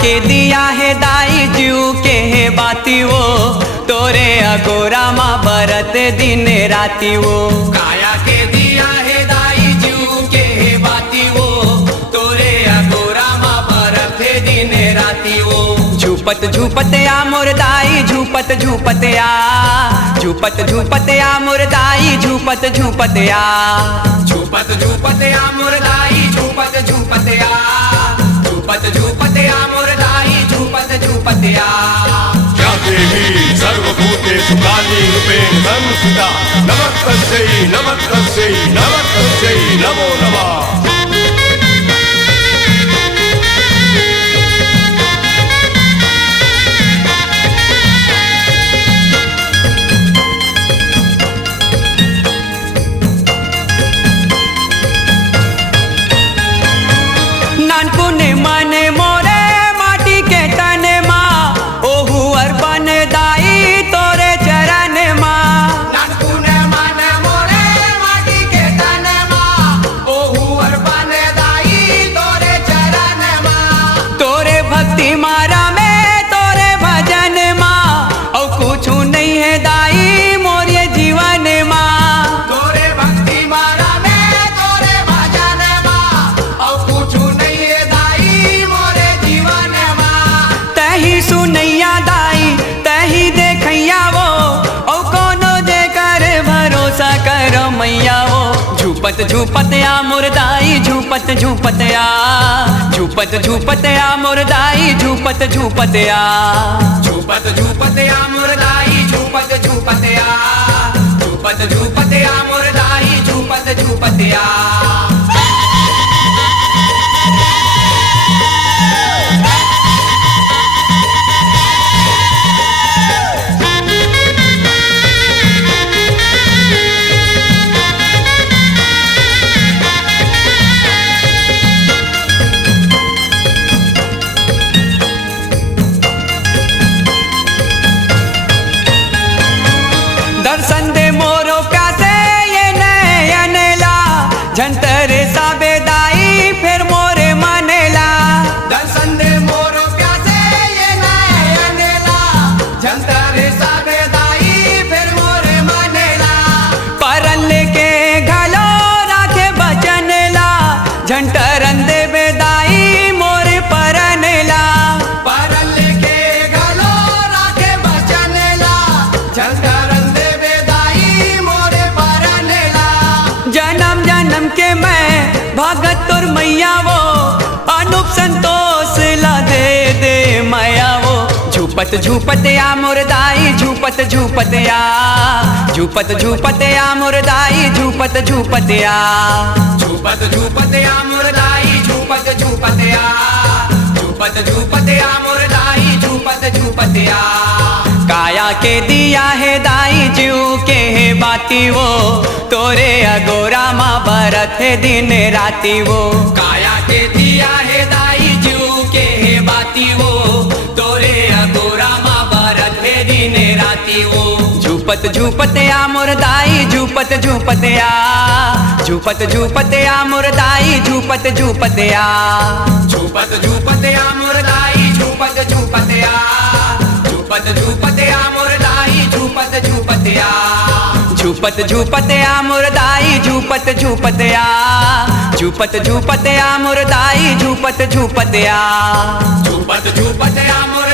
के दिया है दाई जीव के है बाती वो, तोरे अगोरा माँ बरत दिन राती वो। काया के दिया है दाई जीव के है बाती वो, तोरे अगोरा माँ बरत दिन राती वो। झूपत झूपत आ मोर दाई झूपत झूपत आ, झूपत झूपत आ मोर दाई झूपत झूपत आ। झूपत झूपत आ मोर दाई झूपत झूपत आ, झूपत झूपत आ मोर दाई झूपत झूपत आ। या देवी सर्वभूतेषु काली रूपेण संस्थिता, नमस्तस्यै नमस्तस्यै नमस्तस्यै नमो नमः। नानपुने माने मोरे माटी के तने माँ, ओहु अर्पण दाई तोरे चरण माँ। नानपुने माने मोरे माटी के तने माँ, ओहु अर्पण दाई तोरे चरण माँ। तोरे भक्ति मारा में तोरे भजन माँ, और कुछ नहीं है दाई मोर ये जीवन माँ। तोरे भक्ति मारा में तोरे भजन माँ, और कुछ नहीं है दाई मोरे जीवन माँ। तही सुनैया दाई तही देखैया वो, और कोनो जे कर भरोसा कर मैया वो। झूपत झूपत आ मोर दाई झूपत झूपत आ, झूपत झूपत आ मोर दाई झूपत झूपत आ। झूपत झूपत आ मोर दाई झूपत झूपत आ, झूपत झूपत आ मोर दाई झूपत झूपत आ। दर्शन दे मोरो प्यासे ये नयन ला, झंतर साबे दाई फिर मोरे मनेला। दर्शन दे मोरो प्यासे ये नयन ला, झंतर साबे दाई फिर मोरे मनेला। परन लेके घलो राखे बचन ला, झंटरन दे बेदाई मोरे परनेला। परन लेके घलो राखे बचन ला, झंटरन दे बेदाई मोरे परनेला। जन्म जन्म के मैं भगत तुर मैया वो, अनूप संतोष ला दे दे माया वो। झूपत झूपत आ मोर दाई झूपत झूपत आ, झूपत झूपत आ मोर दाई झूपत झूपत आ। झूपत झूपत आ मोर दाई झूपत झूपत आ, झूपत झूपत आ मोर दाई झूपत झूपत आ। काया के दिया है दाई जीव के है बाती वो, तोरे अगोरा माँ बरत है दिन राती वो। काया के दिया है दाई जीव के है बाती वो, तोरे अगोरा माँ बरत है दिन राती वो। झूपत झूपत आ मोर दाई झूपत झूपत आ, झूपत झूपत आ मोर दाई झूपत झूपत आ। झूपत झूपत आ मोर दाई झूपत झूपत आ, झूपत झूपत आ मोर दाई झूपत झूपत आ। झूपत झूपत आ मोर दाई झूपत झूपत आ, झूपत झूपत आ मोर दाई झूपत झूपत आ। झूपत झूपत आ मोर